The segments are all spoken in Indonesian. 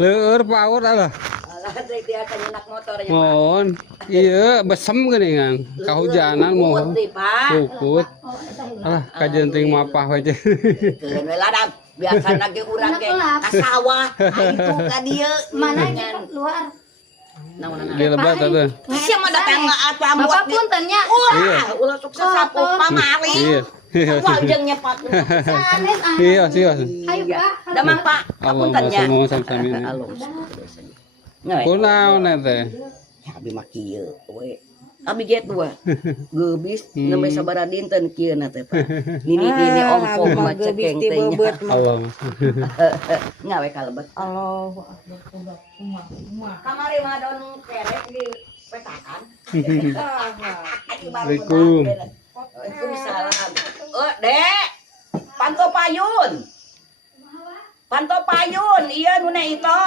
Leur paut lah. Mohon, iya besem geningan, kahujanan mohon. Puput, alah kajenting mapah aja. Biasa lagi urang ke sawah, itu ka dia Mana yang keluar? Di lebat tuh. Siapa datang apa buat Bapak pun tanya. ulah sukses sapu pamali. Iya. Wajeng nyepat. Sanes ah. Iya sih. Ayo Pak. Damang Pak, Allah aku tanya. mau sami-sami ini. Kunaon teh? Abi mah kieu we. Abi get dua. Geubis nembe sabaraha dinten kieu na teh Pak. Nini ongkong mah cekeng teh. Allah. Ngawe kalebet. Allahu Kamari mah don kerek di petakan. Assalamualaikum. Waalaikumsalam. Dek. Panto payun. Panto payun, iya nu itu.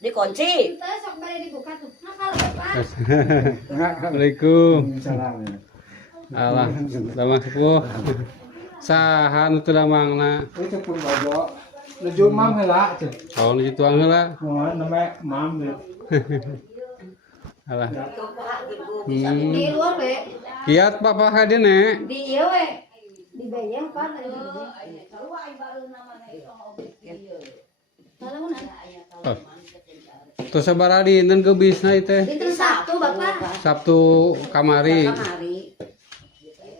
Dikunci. Sok bare dibuka tuh. Nakal Pak. Assalamualaikum. Allah, damang sepuh. Sahan teu damangna. Itu pun bodoh. Nuju mam heula cenah. Oh, nu tuang heula. Moal name mam deh. Alah. Di luar we. Kiat papa ka dieu nek. Di ieu we. Di bayang Pak. Oh. Terus sabaraha dinten geubisna ieu teh? Dinten Sabtu Bapak. Sabtu kamari. Kamari.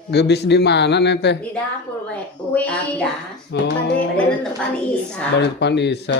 Geubis di mana nek teh? Di dapur we. Wih. Abdas. Oh, Pada Pada depan Isa. bari depan Isa.